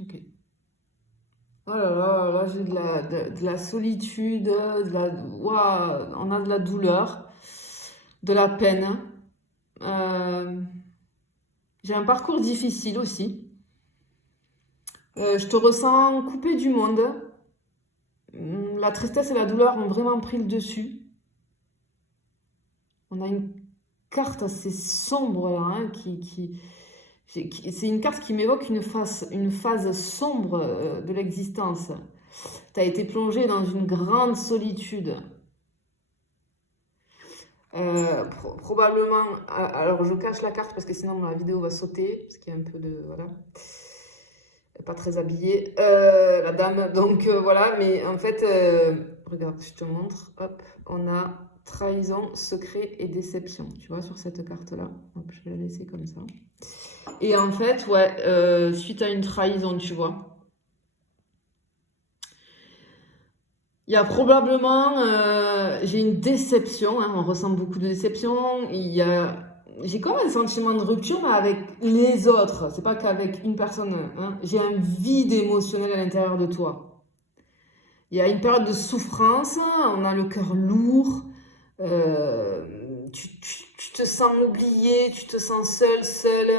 Ok. Oh là là, là j'ai de la solitude, ouah, on a de la douleur, de la peine. Euh, j'ai un parcours difficile aussi. Je te ressens coupé du monde. La tristesse et la douleur ont vraiment pris le dessus. On a une carte assez sombre là, hein, c'est une carte qui m'évoque une phase sombre de l'existence. Tu as été plongé dans une grande solitude. Probablement, alors je cache la carte parce que sinon la vidéo va sauter, parce qu'il y a un peu de, voilà, pas très habillée, la dame, donc voilà, mais en fait, regarde, je te montre, hop, on a trahison, secret et déception, tu vois, sur cette carte-là, hop, je vais la laisser comme ça. Et en fait, ouais, suite à une trahison, tu vois, il y a probablement, j'ai une déception, hein, on ressent beaucoup de déception. J'ai comme un sentiment de rupture, mais avec les autres. C'est pas qu'avec une personne, hein. J'ai un vide émotionnel à l'intérieur de toi. Il y a une période de souffrance, on a le cœur lourd, tu te sens oublié, tu te sens seul.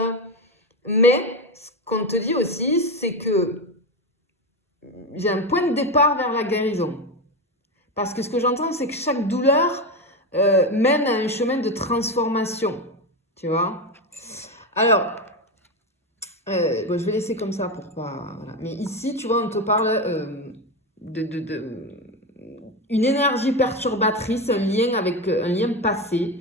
Mais ce qu'on te dit aussi, c'est que j'ai un point de départ vers la guérison. Parce que ce que j'entends, c'est que chaque douleur mène à un chemin de transformation. Tu vois. Alors, bon, je vais laisser comme ça pour pas. Voilà. Mais ici, tu vois, on te parle de une énergie perturbatrice, un lien avec un lien passé.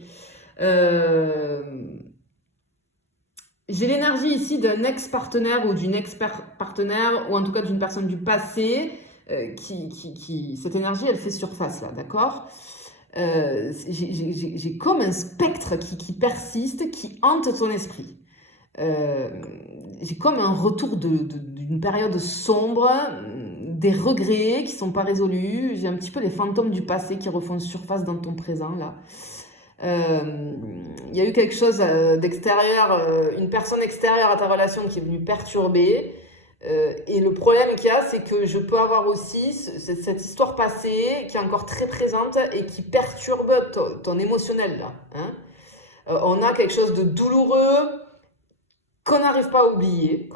J'ai l'énergie ici d'un ex-partenaire ou d'une ex-partenaire, ou en tout cas d'une personne du passé, cette énergie, elle fait surface là, d'accord. J'ai comme un spectre qui persiste, qui hante ton esprit. J'ai comme un retour d'une période sombre, des regrets qui ne sont pas résolus. J'ai un petit peu les fantômes du passé qui refont surface dans ton présent là. Il y a eu quelque chose d'extérieur, une personne extérieure à ta relation qui est venue perturber. Et le problème qu'il y a, c'est que je peux avoir aussi cette histoire passée qui est encore très présente et qui perturbe ton émotionnel là. Hein. On a quelque chose de douloureux qu'on n'arrive pas à oublier,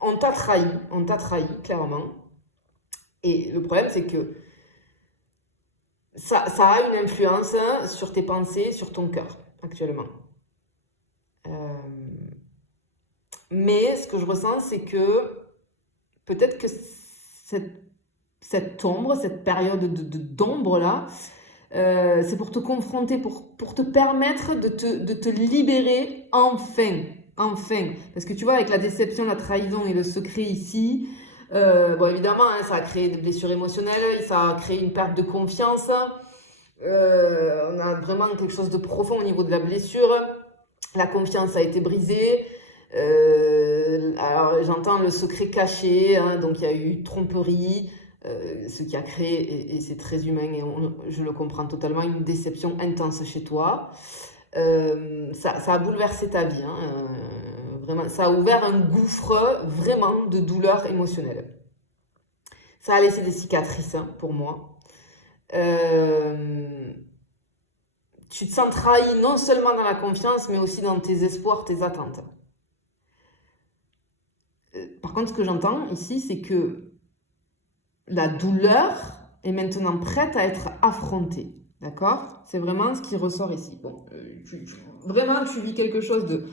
on t'a trahi clairement. Et le problème, c'est que ça a une influence sur tes pensées, sur ton cœur, actuellement. Mais ce que je ressens, c'est que peut-être que cette ombre, cette période d'ombre-là, c'est pour te confronter, pour te permettre de te libérer enfin. Enfin. Parce que tu vois, avec la déception, la trahison et le secret ici, bon, évidemment, hein, ça a créé des blessures émotionnelles, ça a créé une perte de confiance. On a vraiment quelque chose de profond au niveau de la blessure. La confiance a été brisée. Alors j'entends le secret caché, hein, donc il y a eu tromperie, ce qui a créé, et c'est très humain et je le comprends totalement, une déception intense chez toi. Ça a bouleversé ta vie, hein, vraiment, ça a ouvert un gouffre vraiment de douleur émotionnelle. Ça a laissé des cicatrices, hein, pour moi. Tu te sens trahi non seulement dans la confiance, mais aussi dans tes espoirs, tes attentes. Par contre, ce que j'entends ici, c'est que la douleur est maintenant prête à être affrontée. D'accord. C'est vraiment ce qui ressort ici. Bon, vraiment, tu vis quelque chose de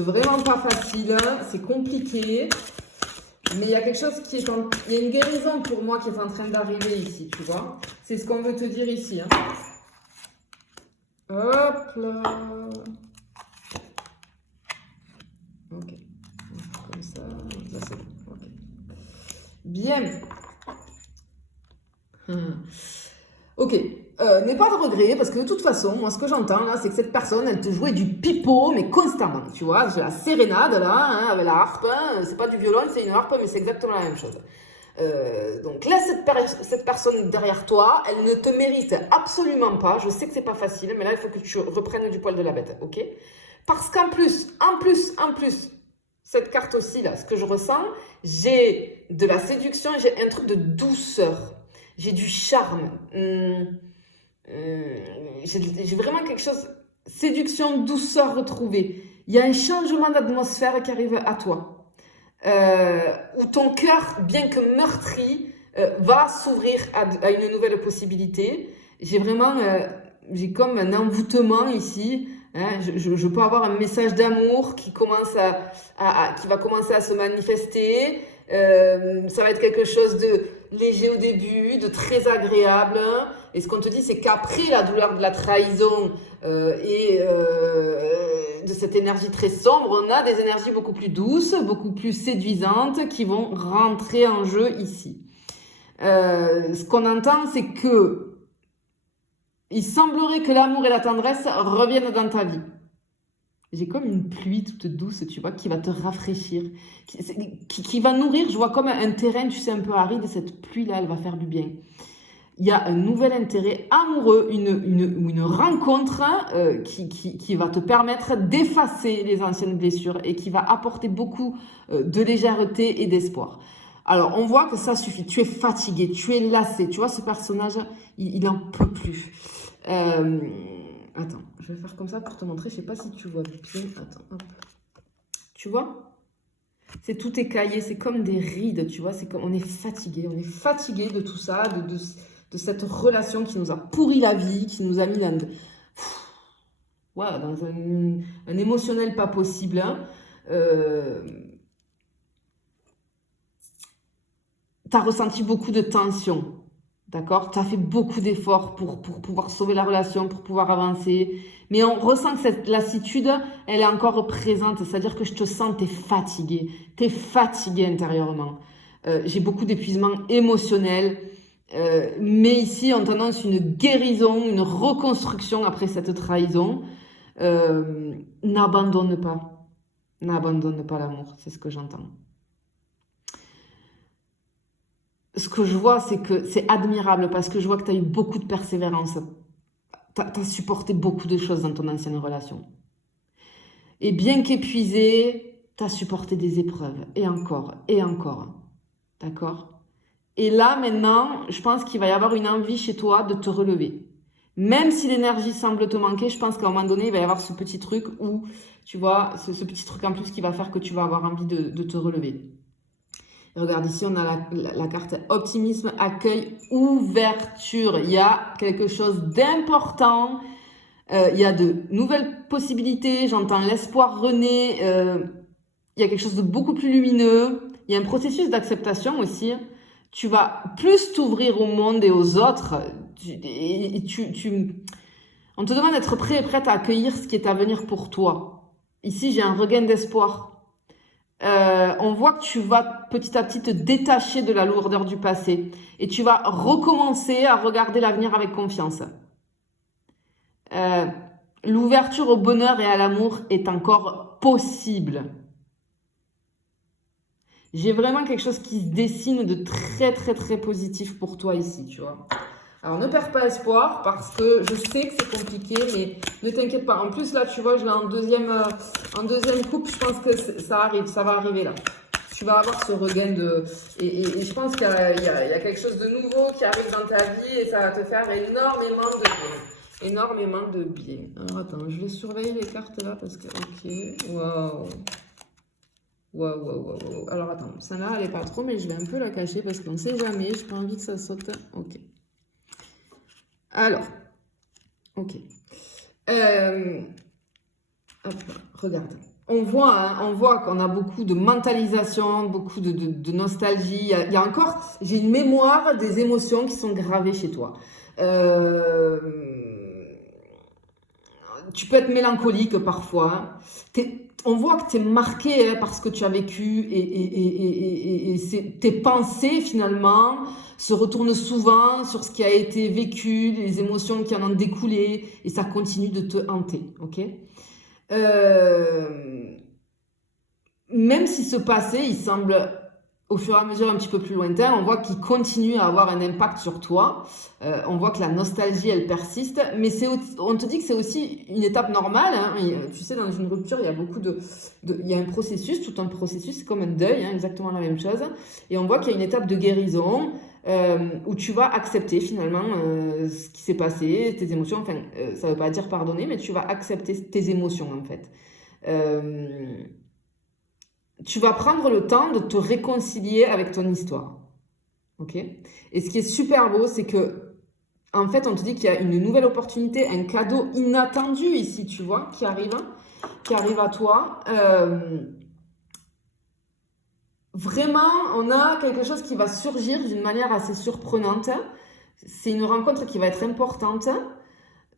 vraiment pas facile. C'est compliqué. Mais il y a quelque chose il y a une guérison pour moi qui est en train d'arriver ici, tu vois. C'est ce qu'on veut te dire ici. Hein. Hop là. Ok. Comme ça. Là, c'est bon. Ok. Bien. Ok. N'aie pas de regret, parce que de toute façon, moi, ce que j'entends là, c'est que cette personne, elle te jouait du pipeau, mais constamment. Tu vois, j'ai la sérénade là, hein, avec la harpe. Hein, c'est pas du violon, c'est une harpe, mais c'est exactement la même chose. Donc laisse cette personne derrière toi, elle ne te mérite absolument pas. Je sais que c'est pas facile, mais là, il faut que tu reprennes du poil de la bête, ok? Parce qu'en plus, cette carte aussi, là, ce que je ressens, j'ai de la séduction, j'ai un truc de douceur, j'ai du charme, j'ai vraiment quelque chose, séduction, douceur retrouvée. Il y a un changement d'atmosphère qui arrive à toi, où ton cœur, bien que meurtri, va s'ouvrir à une nouvelle possibilité. J'ai vraiment, j'ai comme un envoûtement ici. Hein, je peux avoir un message d'amour qui commence qui va commencer à se manifester. Ça va être quelque chose de léger au début, de très agréable. Et ce qu'on te dit, c'est qu'après la douleur de la trahison et de cette énergie très sombre, on a des énergies beaucoup plus douces, beaucoup plus séduisantes qui vont rentrer en jeu ici. Ce qu'on entend, c'est que il semblerait que l'amour et la tendresse reviennent dans ta vie. J'ai comme une pluie toute douce, tu vois, qui va te rafraîchir, qui va nourrir, je vois comme un terrain, tu sais, un peu aride, et cette pluie-là, elle va faire du bien. Il y a un nouvel intérêt amoureux, une rencontre qui va te permettre d'effacer les anciennes blessures et qui va apporter beaucoup de légèreté et d'espoir. Alors, on voit que ça suffit. Tu es fatigué, tu es lassé. Tu vois, ce personnage, il en peut plus. Attends, je vais faire comme ça pour te montrer. Je sais pas si tu vois bien. Attends, hop. Tu vois? C'est tout écaillé, c'est comme des rides, tu vois. C'est comme on est fatigué de tout ça, de cette relation qui nous a pourri la vie, qui nous a mis dans un émotionnel pas possible. Hein. Tu as ressenti beaucoup de tension, d'accord? Tu as fait beaucoup d'efforts pour pouvoir sauver la relation, pour pouvoir avancer. Mais on ressent que cette lassitude, elle est encore présente. C'est-à-dire que je te sens, tu es fatigué intérieurement. J'ai beaucoup d'épuisement émotionnel. Mais ici, on t'annonce une guérison, une reconstruction après cette trahison. N'abandonne pas. N'abandonne pas l'amour, c'est ce que j'entends. Ce que je vois, c'est que c'est admirable parce que je vois que tu as eu beaucoup de persévérance. Tu as supporté beaucoup de choses dans ton ancienne relation. Et bien qu'épuisé, tu as supporté des épreuves. Et encore, et encore. D'accord ? Et là, maintenant, je pense qu'il va y avoir une envie chez toi de te relever. Même si l'énergie semble te manquer, je pense qu'à un moment donné, il va y avoir ce petit truc où, tu vois, ce petit truc en plus qui va faire que tu vas avoir envie de te relever. Regarde, ici, on a la carte optimisme, accueil, ouverture. Il y a quelque chose d'important. Il y a de nouvelles possibilités. J'entends l'espoir renaît. Il y a quelque chose de beaucoup plus lumineux. Il y a un processus d'acceptation aussi. Tu vas plus t'ouvrir au monde et aux autres. On te demande d'être prêt et prête à accueillir ce qui est à venir pour toi. Ici, j'ai un regain d'espoir. On voit que tu vas petit à petit te détacher de la lourdeur du passé et tu vas recommencer à regarder l'avenir avec confiance. L'ouverture au bonheur et à l'amour est encore possible. J'ai vraiment quelque chose qui se dessine de très très très positif pour toi ici, tu vois. Alors ne perds pas espoir parce que je sais que c'est compliqué, mais ne t'inquiète pas. En plus là, tu vois, je l'ai en deuxième coupe. Je pense que ça va arriver là. Tu vas avoir ce regain de... Et je pense qu'il y a quelque chose de nouveau qui arrive dans ta vie et ça va te faire énormément de bien. Énormément de bien. Alors attends, je vais surveiller les cartes là parce que... Ok, waouh. Waouh. Alors attends, celle-là, elle n'est pas trop, mais je vais un peu la cacher parce qu'on ne sait jamais. Je n'ai pas envie que ça saute. Ok. Alors, ok. Hop, regarde. On voit qu'on a beaucoup de mentalisation, beaucoup de nostalgie. Il y a encore, j'ai une mémoire des émotions qui sont gravées chez toi. Tu peux être mélancolique parfois. On voit que tu es marqué par ce que tu as vécu et tes pensées finalement se retournent souvent sur ce qui a été vécu, les émotions qui en ont découlé et ça continue de te hanter. Ok ? Même si ce passé, il semble au fur et à mesure un petit peu plus lointain, on voit qu'il continue à avoir un impact sur toi. On voit que la nostalgie, elle persiste. Mais on te dit que c'est aussi une étape normale. Hein. Tu sais, dans une rupture, il y a il y a un processus, tout un processus, c'est comme un deuil, hein, exactement la même chose. Et on voit qu'il y a une étape de guérison où tu vas accepter finalement ce qui s'est passé, tes émotions. Enfin, ça ne veut pas dire pardonner, mais tu vas accepter tes émotions en fait. Tu vas prendre le temps de te réconcilier avec ton histoire. Ok? Et ce qui est super beau, c'est que, en fait, on te dit qu'il y a une nouvelle opportunité, un cadeau inattendu ici, tu vois, qui arrive à toi. Vraiment, on a quelque chose qui va surgir d'une manière assez surprenante. C'est une rencontre qui va être importante.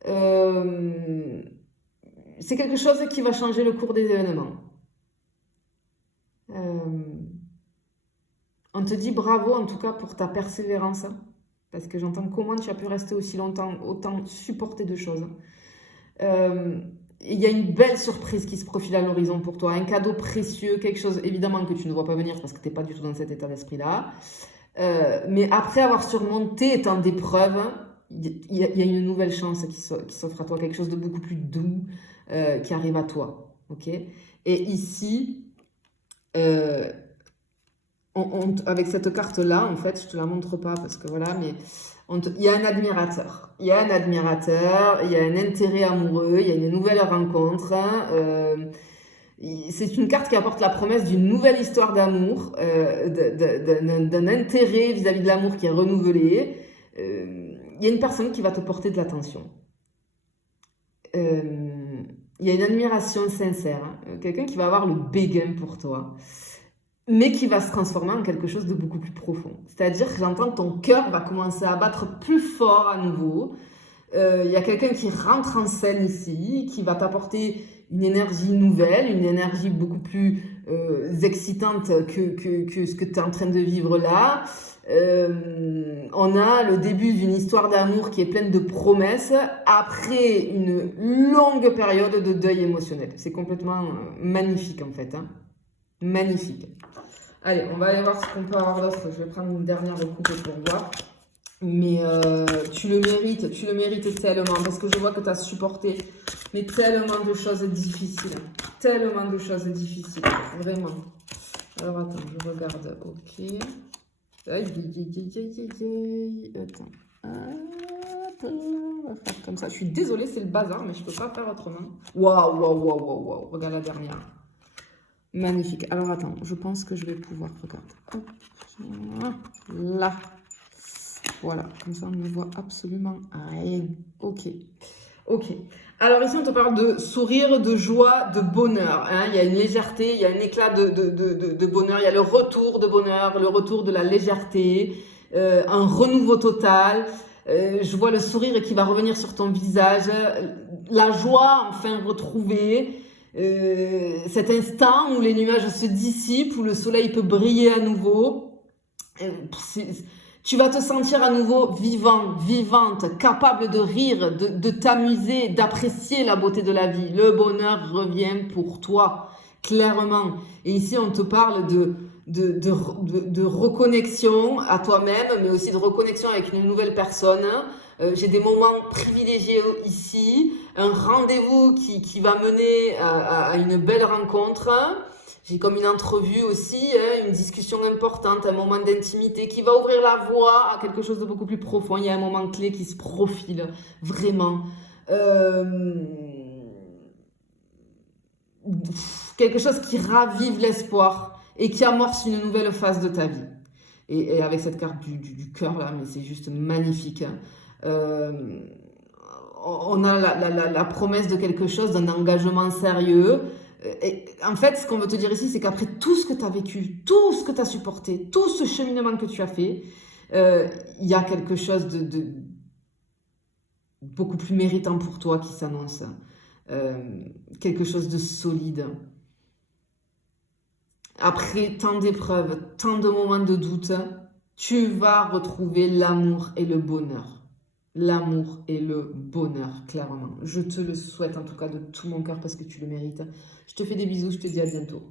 C'est quelque chose qui va changer le cours des événements. On te dit bravo en tout cas pour ta persévérance, parce que j'entends comment tu as pu rester aussi longtemps, autant supporter de choses. Il y a une belle surprise qui se profile à l'horizon pour toi, un cadeau précieux, quelque chose évidemment que tu ne vois pas venir parce que tu n'es pas du tout dans cet état d'esprit-là. Mais après avoir surmonté tant d'épreuves, il y a une nouvelle chance qui s'offre à toi, quelque chose de beaucoup plus doux qui arrive à toi. Okay. Et ici, avec cette carte-là, en fait, je ne te la montre pas parce que voilà, mais il y a un admirateur. Il y a un admirateur, il y a un intérêt amoureux, il y a une nouvelle rencontre. C'est une carte qui apporte la promesse d'une nouvelle histoire d'amour, d'un intérêt vis-à-vis de l'amour qui est renouvelé. Il y a une personne qui va te porter de l'attention. Il y a une admiration sincère, hein, quelqu'un qui va avoir le béguin pour toi, mais qui va se transformer en quelque chose de beaucoup plus profond. C'est-à-dire que j'entends que ton cœur va commencer à battre plus fort à nouveau. Il y a quelqu'un qui rentre en scène ici, qui va t'apporter une énergie nouvelle, une énergie beaucoup plus excitante que ce que tu es en train de vivre là. On a le début d'une histoire d'amour qui est pleine de promesses après une longue période de deuil émotionnel. C'est complètement magnifique en fait. Hein. Magnifique. Allez, on va aller voir ce qu'on peut avoir d'autre. Je vais prendre une dernière recoupe pour voir. Mais tu le mérites tellement parce que je vois que tu as supporté mais tellement de choses difficiles. Tellement de choses difficiles, vraiment. Alors attends, je regarde. Ok. Attends. On va faire comme ça. Je suis désolée, c'est le bazar, mais je peux pas faire autrement. Waouh. Regarde la dernière. Magnifique. Alors attends, je pense que je vais pouvoir. Regarde. Hop. Là. Voilà, comme ça on ne voit absolument rien. Ok. Alors ici on te parle de sourire, de joie, de bonheur. Hein. Il y a une légèreté, il y a un éclat de bonheur, il y a le retour de bonheur, le retour de la légèreté, un renouveau total. Je vois le sourire qui va revenir sur ton visage, la joie enfin retrouvée. Cet instant où les nuages se dissipent, où le soleil peut briller à nouveau. Tu vas te sentir à nouveau vivant, vivante, capable de rire, de t'amuser, d'apprécier la beauté de la vie. Le bonheur revient pour toi, clairement. Et ici, on te parle de reconnexion à toi-même, mais aussi de reconnexion avec une nouvelle personne. J'ai des moments privilégiés ici, un rendez-vous qui va mener à une belle rencontre. J'ai comme une entrevue aussi, hein, une discussion importante, un moment d'intimité qui va ouvrir la voie à quelque chose de beaucoup plus profond. Il y a un moment clé qui se profile, vraiment. Quelque chose qui ravive l'espoir et qui amorce une nouvelle phase de ta vie. Et avec cette carte du cœur là, mais c'est juste magnifique. On a la promesse de quelque chose, d'un engagement sérieux. Et en fait, ce qu'on veut te dire ici, c'est qu'après tout ce que tu as vécu, tout ce que tu as supporté, tout ce cheminement que tu as fait, il y a quelque chose de beaucoup plus méritant pour toi qui s'annonce. Quelque chose de solide. Après tant d'épreuves, tant de moments de doute, tu vas retrouver l'amour et le bonheur. L'amour et le bonheur, clairement. Je te le souhaite en tout cas de tout mon cœur parce que tu le mérites. Je te fais des bisous, je te dis à bientôt.